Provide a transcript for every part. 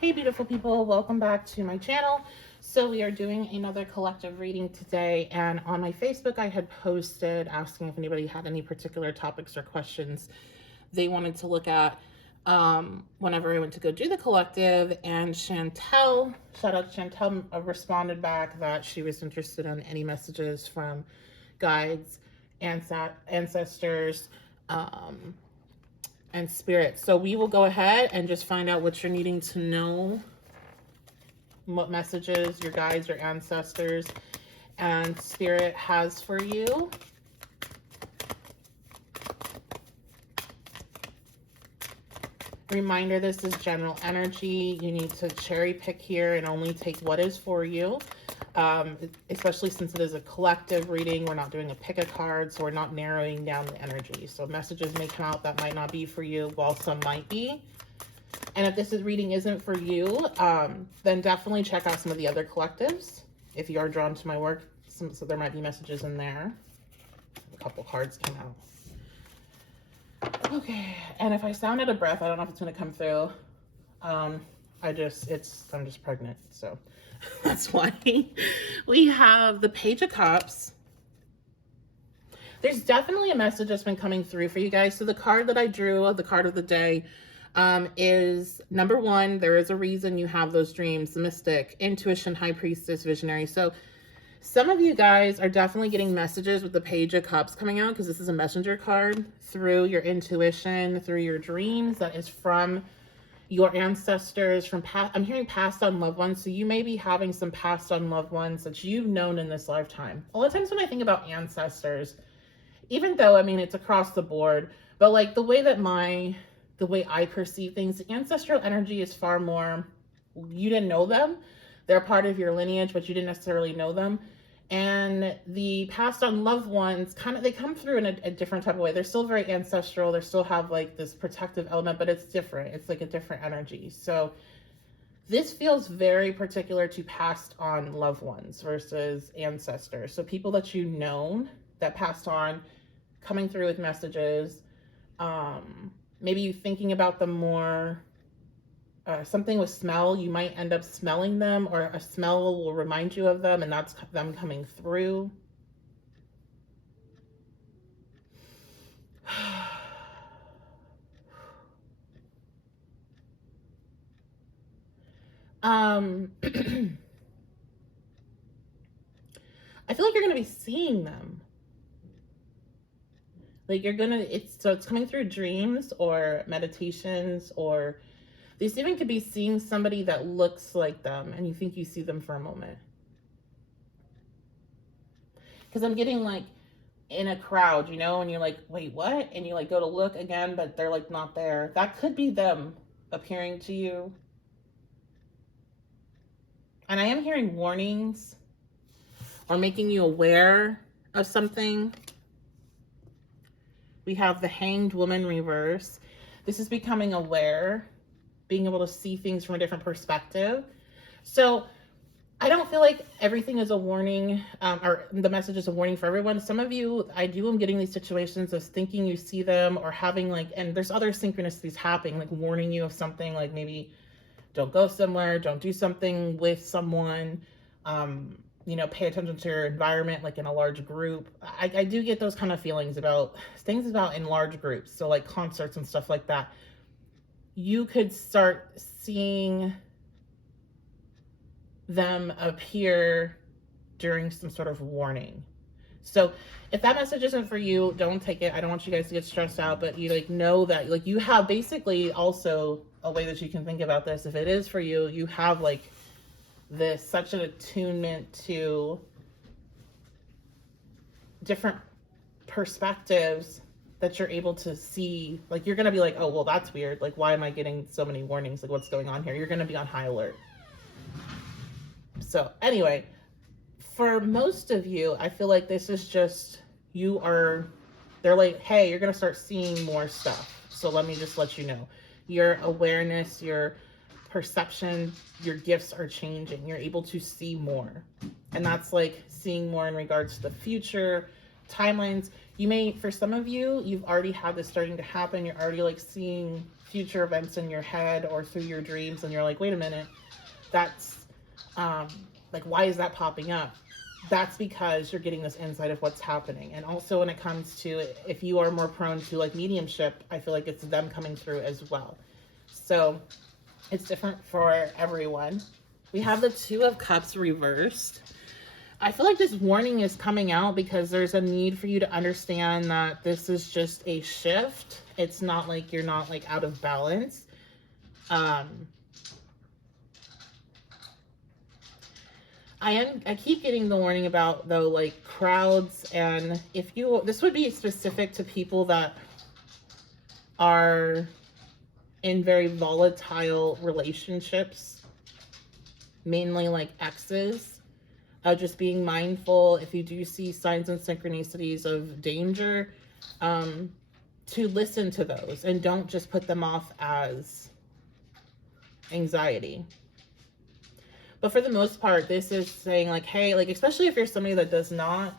Hey beautiful people, welcome back to my channel. So we are doing another collective reading today, and on my Facebook I had posted asking if anybody had any particular topics or questions they wanted to look at whenever I went to go do the collective. And Channtal, shout out to Channtal, responded back that she was interested in any messages from guides, ancestors, and spirit. So we will go ahead and just find out what you're needing to know, what messages your guides, your ancestors, and spirit has for you. Reminder, this is general energy. You need to cherry pick here and only take what is for you. Especially since it is a collective reading, we're not doing a pick a card, so we're not narrowing down the energy. So messages may come out that might not be for you, while some might be. And if this reading isn't for you, then definitely check out some of the other collectives if you are drawn to my work. So there might be messages in there. A couple cards came out. Okay, and if I sound out of breath, I don't know if it's going to come through. I'm just pregnant, so that's why. We have the Page of Cups. There's definitely a message that's been coming through for you guys. So the card that I drew, the card of the day, is number one, there is a reason you have those dreams, the Mystic, Intuition, High Priestess, Visionary. So some of you guys are definitely getting messages with the Page of Cups coming out, because this is a messenger card, through your intuition, through your dreams, that is from your ancestors, from past. I'm hearing passed on loved ones. So you may be having some passed on loved ones that you've known in this lifetime. A lot of times when I think about ancestors, even though, I mean, it's across the board, but like the way I perceive things, ancestral energy is far more, you didn't know them. They're part of your lineage, but you didn't necessarily know them. And the passed on loved ones, they come through in a different type of way. They're still very ancestral. They still have like this protective element, but it's different. It's like a different energy. So this feels very particular to passed on loved ones versus ancestors. So people that you've known that passed on, coming through with messages. Maybe you thinking about them more. Something with smell, you might end up smelling them, or a smell will remind you of them, and that's them coming through. I feel like you're going to be seeing them. Like it's coming through dreams or meditations, or this even could be seeing somebody that looks like them and you think you see them for a moment. Because I'm getting like in a crowd, and you're like, wait, what? And you like go to look again, but they're like not there. That could be them appearing to you. And I am hearing warnings or making you aware of something. We have the Hanged Woman reverse. This is becoming aware, being able to see things from a different perspective. So I don't feel like everything is a warning, or the message is a warning for everyone. Some of you, I'm getting these situations of thinking you see them, or having and there's other synchronicities happening, like warning you of something, like maybe don't go somewhere, don't do something with someone, pay attention to your environment, like in a large group. I do get those kind of feelings about things about in large groups. So like concerts and stuff like that. You could start seeing them appear during some sort of warning. So if that message isn't for you, don't take it. I don't want you guys to get stressed out, but you know that you have basically also a way that you can think about this. If it is for you, you have such an attunement to different perspectives that you're able to see. You're going to be like, oh, well, that's weird. Why am I getting so many warnings? What's going on here? You're going to be on high alert. So anyway, for most of you, I feel like this is just, they're like, hey, you're going to start seeing more stuff. So let me just let you know, your awareness, your perception, your gifts are changing. You're able to see more. And that's seeing more in regards to the future, timelines. You may, for some of you, you've already had this starting to happen. You're already seeing future events in your head or through your dreams, and you're like, wait a minute, that's like, why is that popping up? That's because you're getting this insight of what's happening. And also when it comes to, if you are more prone to like mediumship, I feel like it's them coming through as well. So it's different for everyone. We have the Two of Cups reversed. I feel like this warning is coming out because there's a need for you to understand that this is just a shift. It's not like you're not like out of balance. I keep getting the warning about, though, like crowds, and if you, this would be specific to people that are in very volatile relationships, mainly like exes. Just being mindful if you do see signs and synchronicities of danger, to listen to those and don't just put them off as anxiety. But for the most part, this is saying like, hey, like, especially if you're somebody that does not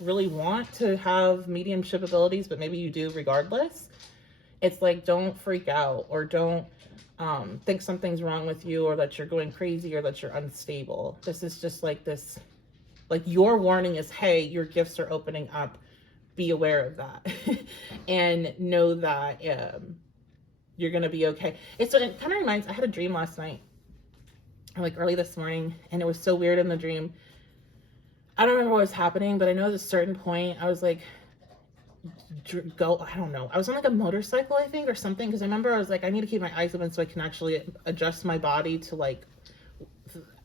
really want to have mediumship abilities, but maybe you do regardless, it's like, don't freak out, or don't think something's wrong with you, or that you're going crazy, or that you're unstable. This is just like this, like, your warning is, hey, your gifts are opening up. Be aware of that. And know that you're going to be okay. It kind of reminds, I had a dream last night, like early this morning, and it was so weird in the dream. I don't remember what was happening, but I know at a certain point I was like, I don't know. I was on like a motorcycle, I think, or something, because I remember I was like, I need to keep my eyes open so I can actually adjust my body to like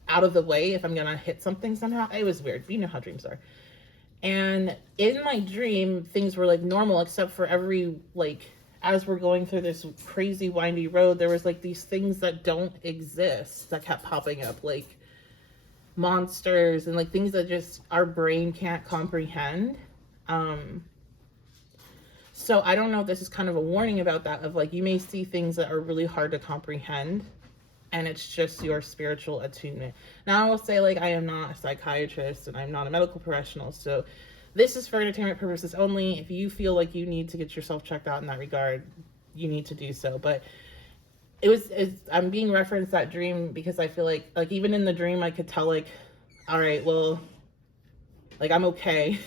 out of the way if I'm gonna hit something somehow. It was weird. You know how dreams are. And in my dream, things were like normal, except for every, like, as we're going through this crazy windy road, there was like these things that don't exist that kept popping up, like monsters and like things that just our brain can't comprehend. So I don't know if this is kind of a warning about that, of like, you may see things that are really hard to comprehend, and it's just your spiritual attunement. Now, I will say, like, I am not a psychiatrist and I'm not a medical professional, so this is for entertainment purposes only. If you feel like you need to get yourself checked out in that regard, you need to do so. But I'm being referenced that dream because I feel like even in the dream, I could tell, like, all right, well, like, I'm okay.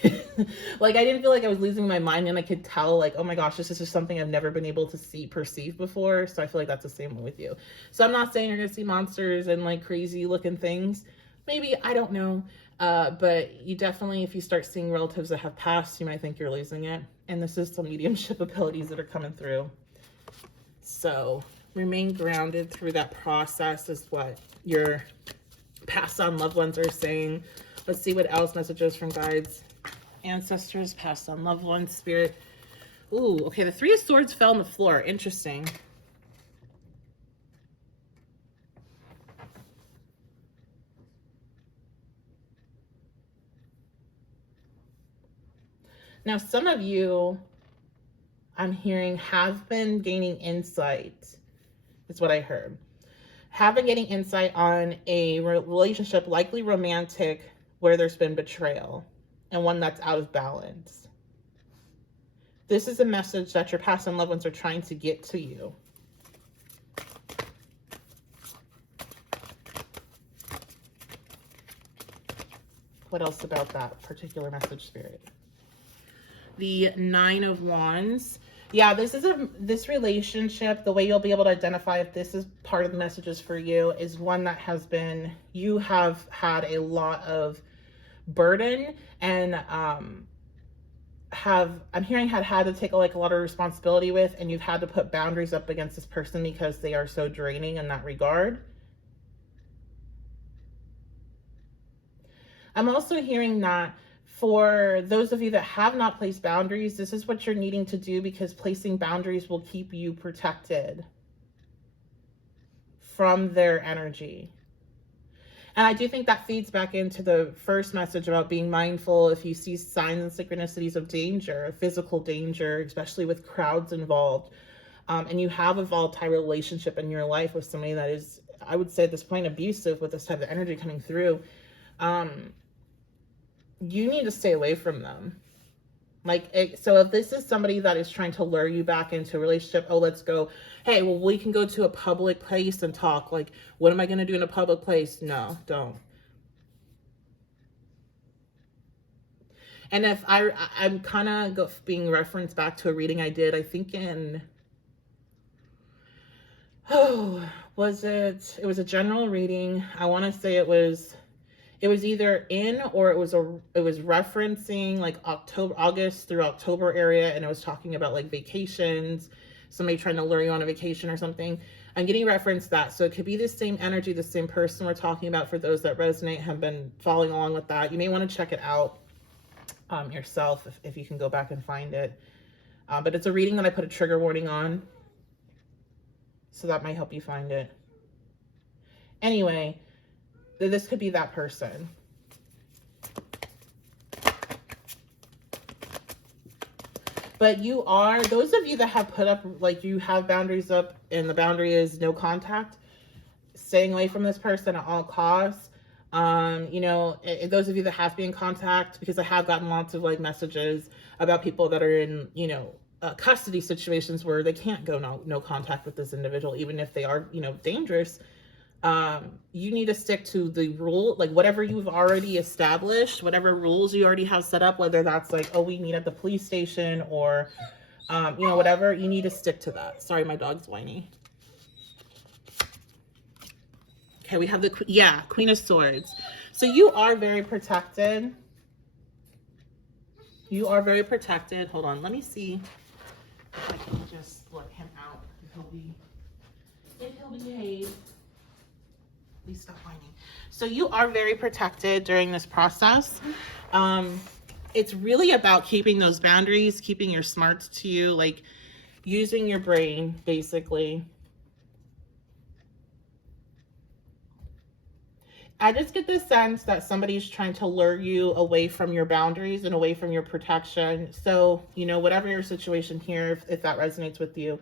Like, I didn't feel like I was losing my mind, and I could tell, like, oh my gosh, this is just something I've never been able to perceive before. So I feel like that's the same with you. So I'm not saying you're gonna see monsters and like crazy looking things. Maybe, I don't know. But you definitely, if you start seeing relatives that have passed, you might think you're losing it. And this is some mediumship abilities that are coming through. So remain grounded through that process is what your passed on loved ones are saying. Let's see what else messages from guides, ancestors, passed on loved ones, spirit. Ooh, okay, the Three of Swords fell on the floor. Interesting. Now, some of you, I'm hearing, have been gaining insight. That's what I heard. Have been getting insight on a relationship, likely romantic, where there's been betrayal, and one that's out of balance. This is a message that your past and loved ones are trying to get to you. What else about that particular message, Spirit? The Nine of Wands. Yeah, this relationship, the way you'll be able to identify if this is part of the messages for you, is one that has been, you have had a lot of burden, and I'm hearing had to take like a lot of responsibility with, and you've had to put boundaries up against this person because they are so draining in that regard. I'm also hearing that for those of you that have not placed boundaries, this is what you're needing to do, because placing boundaries will keep you protected from their energy. And I do think that feeds back into the first message about being mindful if you see signs and synchronicities of danger, physical danger, especially with crowds involved, and you have a volatile relationship in your life with somebody that is, I would say at this point, abusive with this type of energy coming through. You need to stay away from them. So if this is somebody that is trying to lure you back into a relationship, oh, let's go. Hey, well, we can go to a public place and talk. Like, what am I going to do in a public place? No, don't. And if I'm kind of being referenced back to a reading I did, I think in, oh, it was a general reading. I want to say it was either in, or it was referencing like August through October area, and it was talking about like vacations, somebody trying to lure you on a vacation or something. I'm getting referenced that, so it could be the same energy, the same person we're talking about. For those that resonate, have been following along with that, you may want to check it out yourself if you can go back and find it. But it's a reading that I put a trigger warning on, so that might help you find it. Anyway, this could be that person. But those of you that have put up, like, you have boundaries up, and the boundary is no contact, staying away from this person at all costs. Those of you that have been in contact, because I have gotten lots of like messages about people that are in, custody situations where they can't go no contact with this individual, even if they are, dangerous. You need to stick to the rule, like whatever you've already established, whatever rules you already have set up, whether that's like, oh, we meet at the police station, or, whatever, you need to stick to that. Sorry, my dog's whiny. Okay, we have Queen of Swords. So you are very protected. You are very protected. Hold on, let me see if I can just let him out. If he'll behave. Please stop whining. So you are very protected during this process. It's really about keeping those boundaries, keeping your smarts to you, like using your brain, basically. I just get this sense that somebody's trying to lure you away from your boundaries and away from your protection. So, whatever your situation here, if that resonates with you,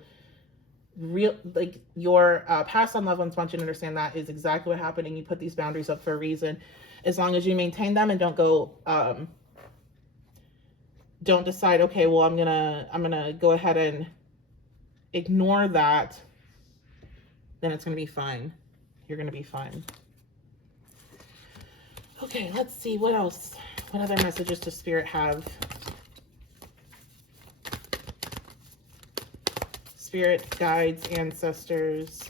your past on loved ones want you to understand that is exactly what happened, and you put these boundaries up for a reason. As long as you maintain them and don't decide, okay, well, I'm gonna go ahead and ignore that, then it's gonna be fine. You're gonna be fine. Okay, let's see what else. What other messages does Spirit have? Spirit, guides, ancestors.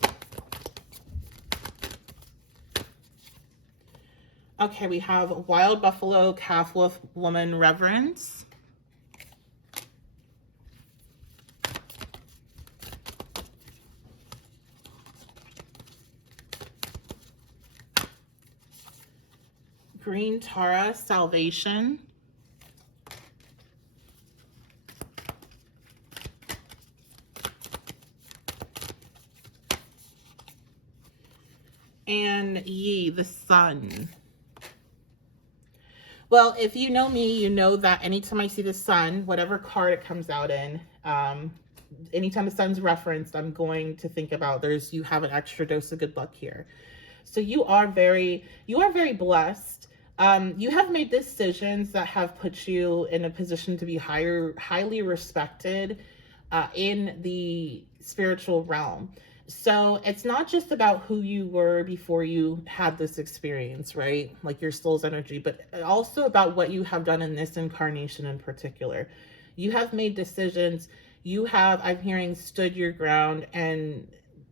Okay, we have wild buffalo, calf wolf, woman, reverence. Green Tara, salvation. And Yi, the sun. Well, if you know me, you know that anytime I see the sun, whatever card it comes out in, anytime the sun's referenced, I'm going to think about you have an extra dose of good luck here. So you are very blessed. You have made decisions that have put you in a position to be highly respected in the spiritual realm. So it's not just about who you were before you had this experience, right? Like your soul's energy, but also about what you have done in this incarnation in particular. You have made decisions. You have, I'm hearing, stood your ground and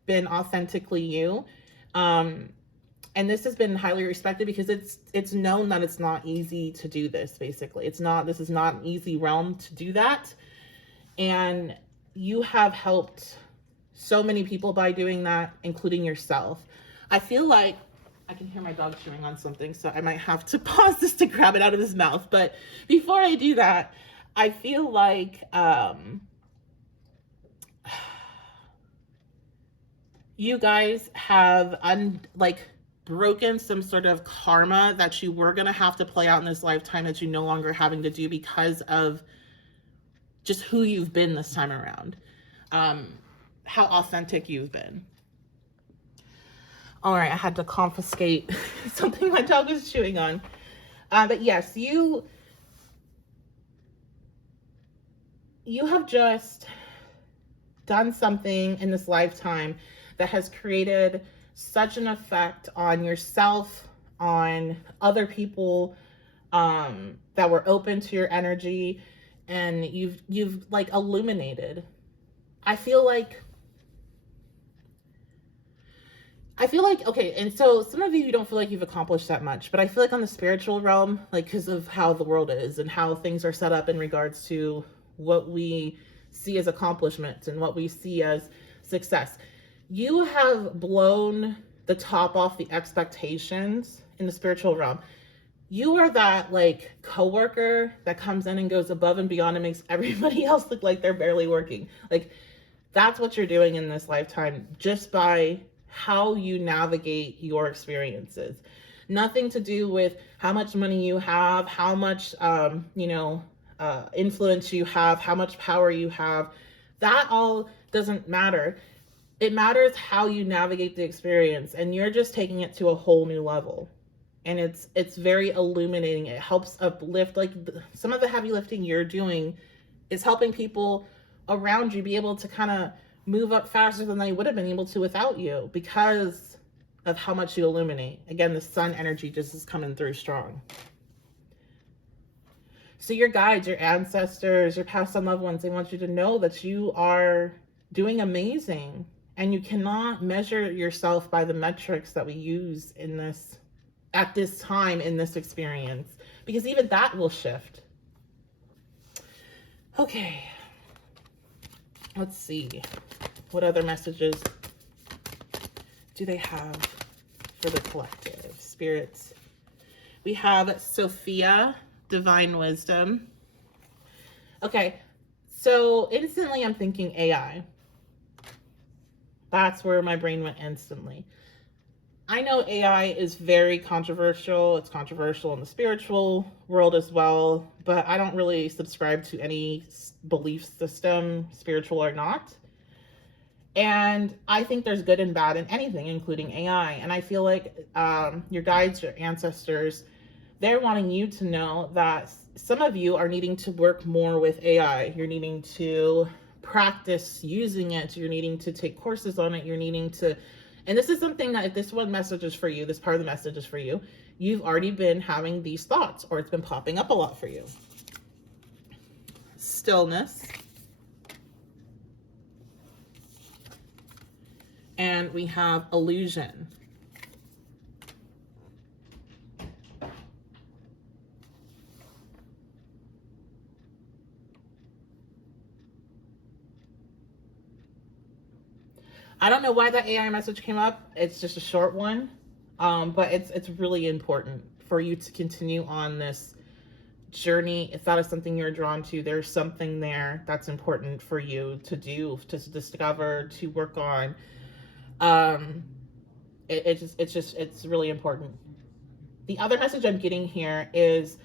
been authentically you. And this has been highly respected because it's known that it's not easy to do this, basically. This is not an easy realm to do that. And you have helped so many people by doing that, including yourself. I feel like I can hear my dog chewing on something, so I might have to pause this to grab it out of his mouth. But before I do that, I feel like you guys have broken some sort of karma that you were going to have to play out in this lifetime that you no longer having to do because of just who you've been this time around. How authentic you've been. All right, I had to confiscate something my dog was chewing on. But yes, you have just done something in this lifetime that has created such an effect on yourself, on other people, that were open to your energy, and you've like illuminated. I feel like okay, and so some of you don't feel like you've accomplished that much, but I feel like on the spiritual realm, like because of how the world is and how things are set up in regards to what we see as accomplishments and what we see as success, you have blown the top off the expectations in the spiritual realm. You are that like coworker that comes in and goes above and beyond and makes everybody else look like they're barely working. Like, that's what you're doing in this lifetime, just by how you navigate your experiences. Nothing to do with how much money you have, how much influence you have, how much power you have. That all doesn't matter. It matters how you navigate the experience, and you're just taking it to a whole new level. And it's very illuminating. It helps uplift. Like, some of the heavy lifting you're doing is helping people around you be able to kind of move up faster than they would have been able to without you, because of how much you illuminate. Again, the sun energy just is coming through strong. So your guides, your ancestors, your past and loved ones, they want you to know that you are doing amazing, and you cannot measure yourself by the metrics that we use in this, at this time in this experience, because even that will shift. Okay. Let's see. What other messages do they have for the collective? Spirits. We have Sophia, Divine Wisdom. Okay. So instantly I'm thinking AI. That's where my brain went instantly. I know AI is very controversial. It's controversial in the spiritual world as well, but I don't really subscribe to any belief system, spiritual or not. And I think there's good and bad in anything, including AI. And I feel like your guides, your ancestors, they're wanting you to know that some of you are needing to work more with AI. You're needing to practice using it. You're needing to take courses on it. You're needing to, and this is something that if this one message is for you, this part of the message is for you, you've already been having these thoughts, or it's been popping up a lot for you. Stillness. And we have illusion. I don't know why that AI message came up. It's just a short one, but it's really important for you to continue on this journey. If that is something you're drawn to, there's something there that's important for you to do, to discover, to work on. It's really important. The other message I'm getting here is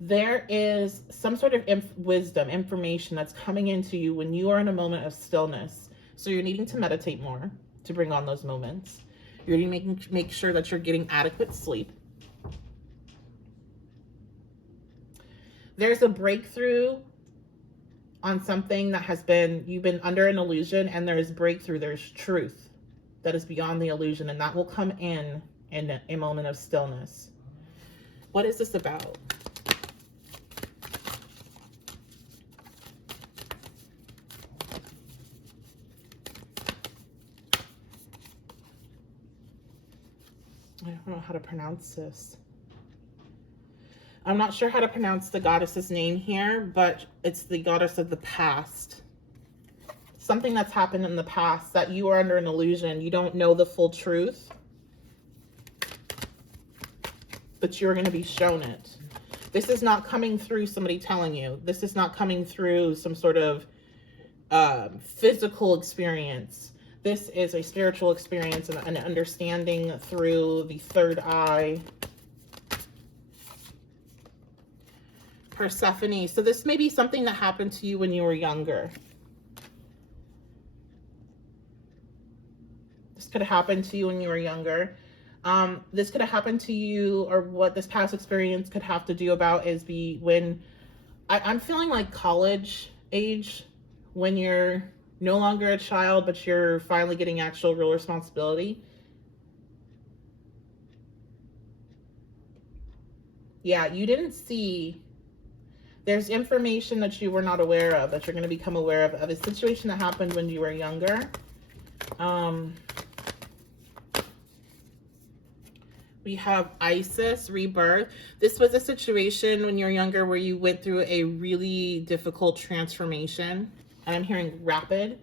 there is some sort of wisdom, information that's coming into you when you are in a moment of stillness. So you're needing to meditate more to bring on those moments. You're needing to make sure that you're getting adequate sleep. There's a breakthrough on something that has been, you've been under an illusion, and there is breakthrough, there's truth that is beyond the illusion, and that will come in a moment of stillness. What is this about? I don't know how to pronounce this. I'm not sure how to pronounce the goddess's name here, but it's the goddess of the past. Something that's happened in the past that you are under an illusion. You don't know the full truth, but you're going to be shown it. This is not coming through somebody telling you. This is not coming through some sort of physical experience. This is a spiritual experience and an understanding through the third eye. Persephone. So this may be something that happened to you when you were younger. This could have happened to you when you were younger. This could have happened to you, or what this past experience could have to do about is be when I'm feeling like college age when you're no longer a child, but you're finally getting actual real responsibility. Yeah, you didn't see. There's information that you were not aware of that you're going to become aware of a situation that happened when you were younger. We have Isis, rebirth. This was a situation when you're younger where you went through a really difficult transformation. And I'm hearing rapid.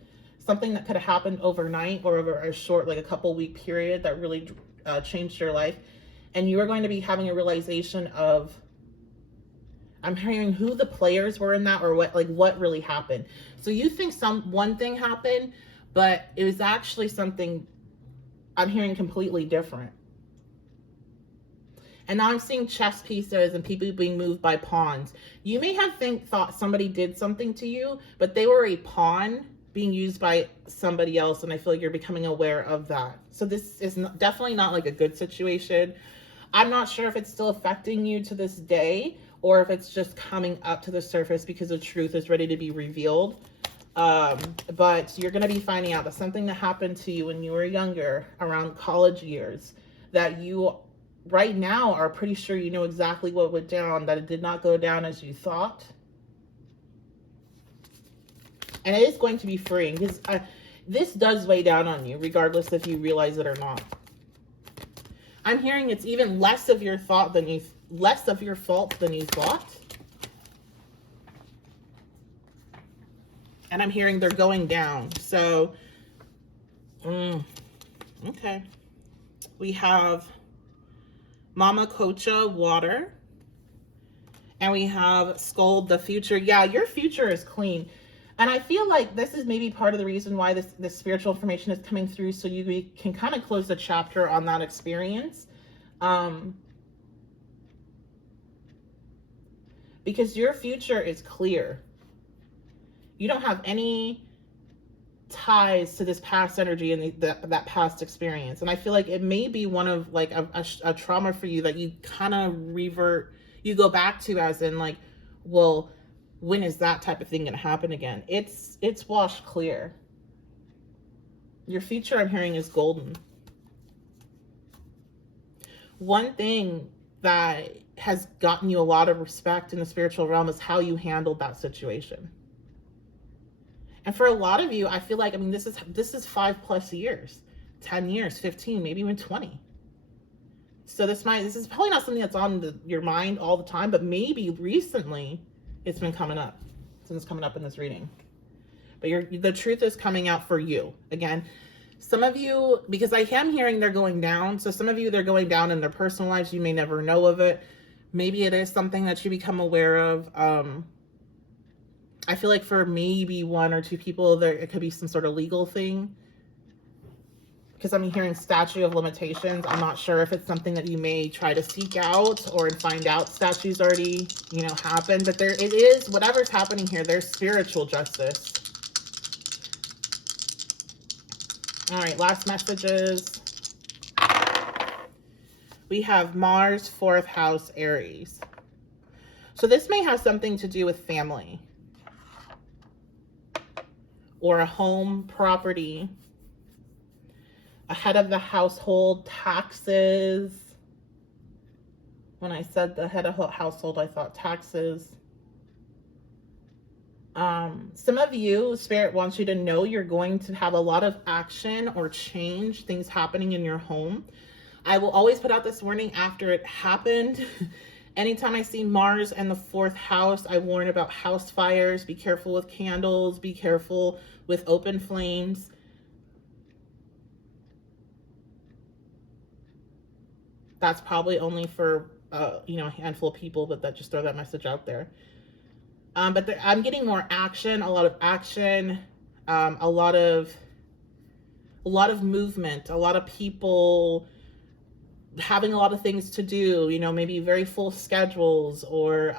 Something that could have happened overnight or over a short, like a couple week period that really changed your life. And you are going to be having a realization of, I'm hearing who the players were in that, or what really happened. So you think one thing happened, but it was actually something, I'm hearing, completely different. And now I'm seeing chess pieces and people being moved by pawns. You may have thought somebody did something to you, but they were a pawn being used by somebody else, and I feel like you're becoming aware of that. So this is definitely not like a good situation. I'm not sure if it's still affecting you to this day, or if it's just coming up to the surface because the truth is ready to be revealed. But you're going to be finding out that something that happened to you when you were younger, around college years, that you right now are pretty sure you know exactly what went down, that it did not go down as you thought. And it is going to be freeing, because this does weigh down on you, regardless if you realize it or not. I'm hearing it's even less of your fault than you thought. And I'm hearing they're going down. So, okay. We have Mama Cocha, water. And we have Scold, the future. Yeah, your future is clean. And I feel like this is maybe part of the reason why this spiritual information is coming through, so you can kind of close the chapter on that experience. Because your future is clear. You don't have any ties to this past energy and that past experience. And I feel like it may be one of like a trauma for you that you kind of you go back to, as in like, well, when is that type of thing going to happen again? It's washed clear. Your future, I'm hearing, is golden. One thing that has gotten you a lot of respect in the spiritual realm is how you handled that situation. And for a lot of you, I feel like, I mean, this is 5+ years, 10 years, 15, maybe even 20. So this is probably not something that's on your mind all the time, but maybe recently it's been coming up. It's coming up in this reading. But the truth is coming out for you. Again, some of you, because I am hearing they're going down. So some of you, they're going down in their personal lives. You may never know of it. Maybe it is something that you become aware of. I feel like for maybe 1 or 2 people, it could be some sort of legal thing. Because I'm hearing statute of limitations. I'm not sure if it's something that you may try to seek out or find out statues already, happened. But it is, whatever's happening here, there's spiritual justice. All right, last messages. We have Mars, 4th house, Aries. So this may have something to do with family or a home, property, a head of the household, taxes. When I said the head of household, I thought taxes. Some of you, Spirit wants you to know you're going to have a lot of action or change, things happening in your home. I will always put out this warning after it happened. Anytime I see Mars in the 4th house, I warn about house fires. Be careful with candles. Be careful with open flames. That's probably only for, a handful of people, but just throw that message out there. But I'm getting more action, a lot of action, a lot of movement, a lot of people having a lot of things to do, maybe very full schedules, or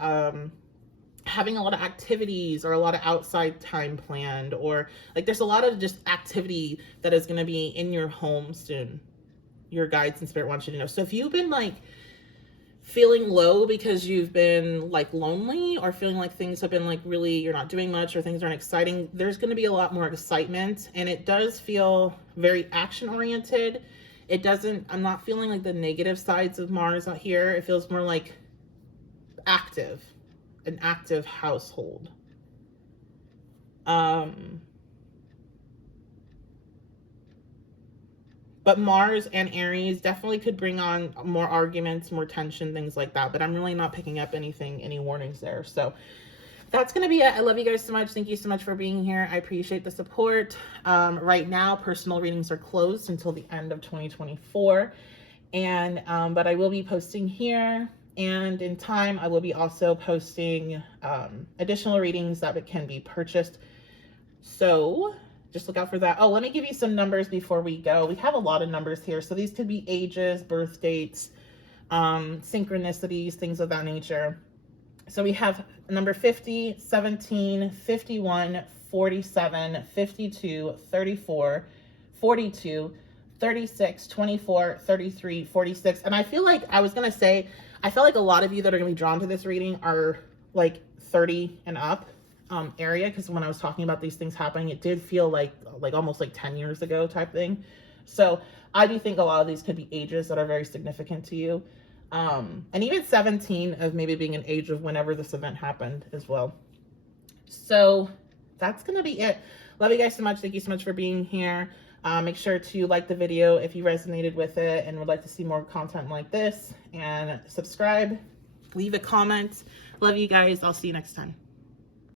having a lot of activities or a lot of outside time planned, or like there's a lot of just activity that is going to be in your home soon. Your guides and Spirit wants you to know. So if you've been like feeling low because you've been like lonely, or feeling like things have been like really, you're not doing much, or things aren't exciting, there's going to be a lot more excitement. And it does feel very action oriented. It doesn't, I'm not feeling like the negative sides of Mars out here. It feels more like active, an active household. But Mars and Aries definitely could bring on more arguments, more tension, things like that. But I'm really not picking up anything, any warnings there. So that's going to be it. I love you guys so much. Thank you so much for being here. I appreciate the support. Right now, personal readings are closed until the end of 2024. And but I will be posting here. And in time, I will be also posting additional readings that can be purchased. So just look out for that. Oh, let me give you some numbers before we go. We have a lot of numbers here. So these could be ages, birth dates, synchronicities, things of that nature. So we have number 50, 17, 51, 47, 52, 34, 42, 36, 24, 33, 46. And I feel like, I was going to say, I feel like a lot of you that are going to be drawn to this reading are like 30 and up area, because when I was talking about these things happening, it did feel like almost like 10 years ago type thing. So I do think a lot of these could be ages that are very significant to you. And even 17 of maybe being an age of whenever this event happened as well. So that's going to be it. Love you guys so much. Thank you so much for being here. Make sure to like the video if you resonated with it and would like to see more content like this, and subscribe, leave a comment. Love you guys. I'll see you next time.